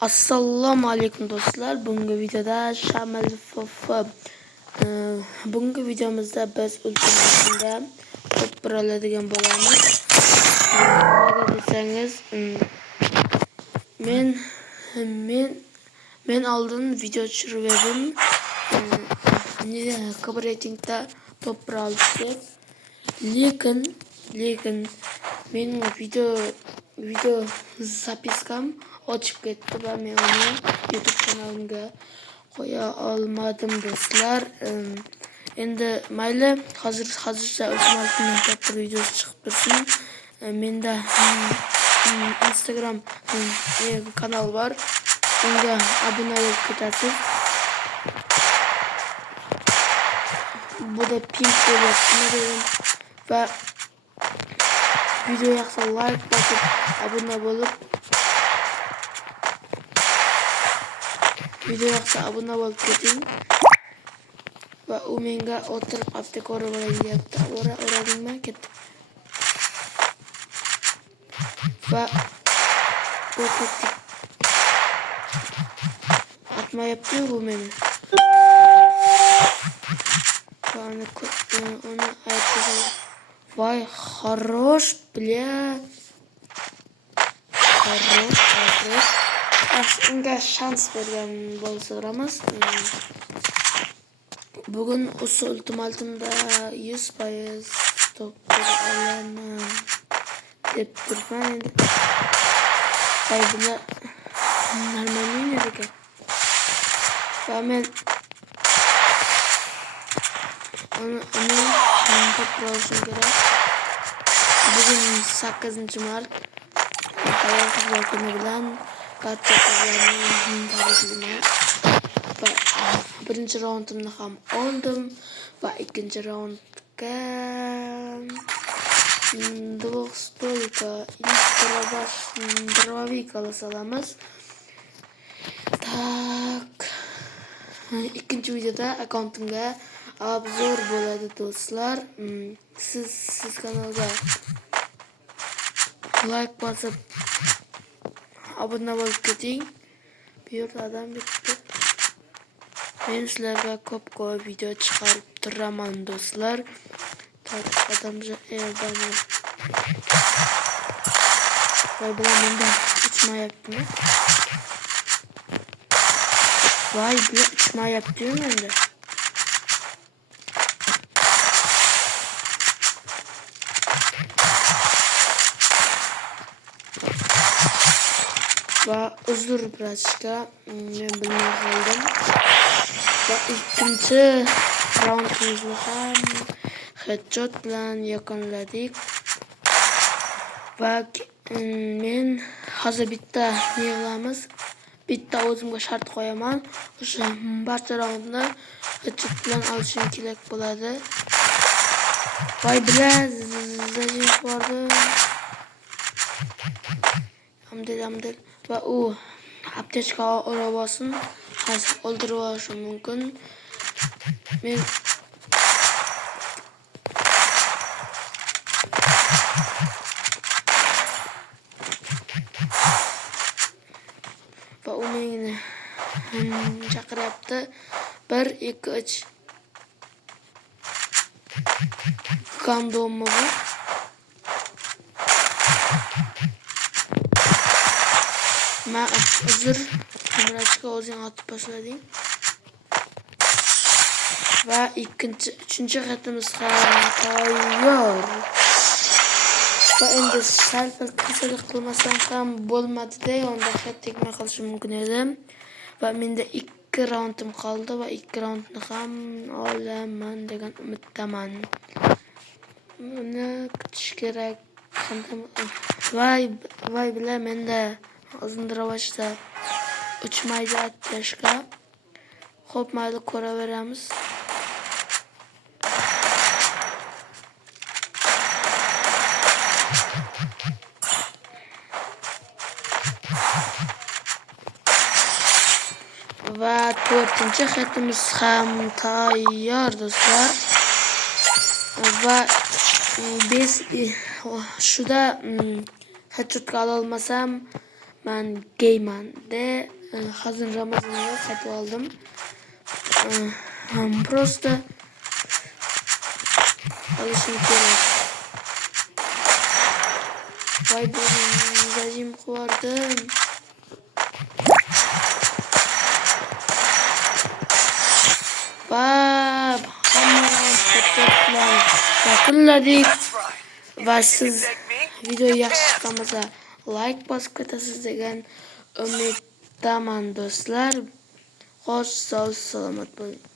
Assalomu alaykum do'stlar. Bugungi videoda Shamil Fofi. Bugungi videomizda biz ultimatiga to'p oladigan bo'lamiz. Nimaga desangiz, men oldin video tushirib edim. Kooperatingda to'p olishga. Lekin men video zapiskam ochib ketdi va men uni YouTube kanalimga qo'ya olmadim do'stlar. Endi mayli, hozircha ultimatimdan katta videosi chiqib tursin. Menda Instagram kanal bor. Unga obuna bo'lib ketasiz. Bu da pink bo'lyapti va video yoqsa like bosib obuna bo'lib keting. Va u menga o'tirib avtokora bo'ling deyapti. O'radingmi? Ketdi. Va bu ketdi. Atmayapti bu meni. Va uni aytdim. Voy, хорош, bля. Хорош. Unga shans bergan bo'lsa-ramiz. Bugun o'sha ultimatimda 100% to'p olaman deb turman endi. Buni normalniy ekan. Va men uni to'p olishim kerak. Bugun 8-mart. Hayot kuni bilan birinchi raundimni ham oldim va ikkinchi raundga stolika drovavik olamiz. Tak. Ikkinchi videoda akkauntimga obzor bo'ladi do'stlar. Siz kanalga like bosib obuna bo'lib keting. Bu yerda adam bitti. Men sizlarga ko'p video chiqarib turaman do'stlar. Odamja eldan. Voy, bilan menda uchmayaptimi? Voy, bu uchmayapti menda. Va uzr brachka, men bilmay qoldim. Va ikkinchi raundimizni ham headshot bilan yakunladik. Va men hozir bitta yig'lamiz. Bitta o'zimga shart qo'yaman. O'sha barcha raundni headshot bilan olishim kerak bo'ladi. Voy, bilan zajib bordi. Hamdil. Va u aptechka olib olsin, hozir o'ldirib olishim mumkin. Men va u meni chaqiryapti. 1 2 3 Kandommi bu? Uzr, brachka o'zing otib tashlading. Va uchinchi xatimiz ham tayyor. Va endi sal-pal kasallik qilmasam ham bo'lmadi-da, unda xat tegmay qolishi mumkin edi. Va menda 2 raundim qoldi va 2 raundni ham olaman degan umiddaman. Uni kutish kerak. Voy, bilan menda ozundiravachda uchmaydi attashka. Xo'p, mayli, ko'raveramiz. Va 4-chi xatimiz ham tayyor do'stlar. Va biz shuda headshotga ololmasam Ben Geyman'de hazır Ramazan'ı satın aldım. Просто alışım gerek. Vay be, zajim kuvardım. Bab, hammadan fotoğraflar yakınladık. Ve siz videoyu yaxshi chiqamasa like bosib ketasiz degan umiddaman do'stlar. Xo'sh, sog' salomat bo'ling.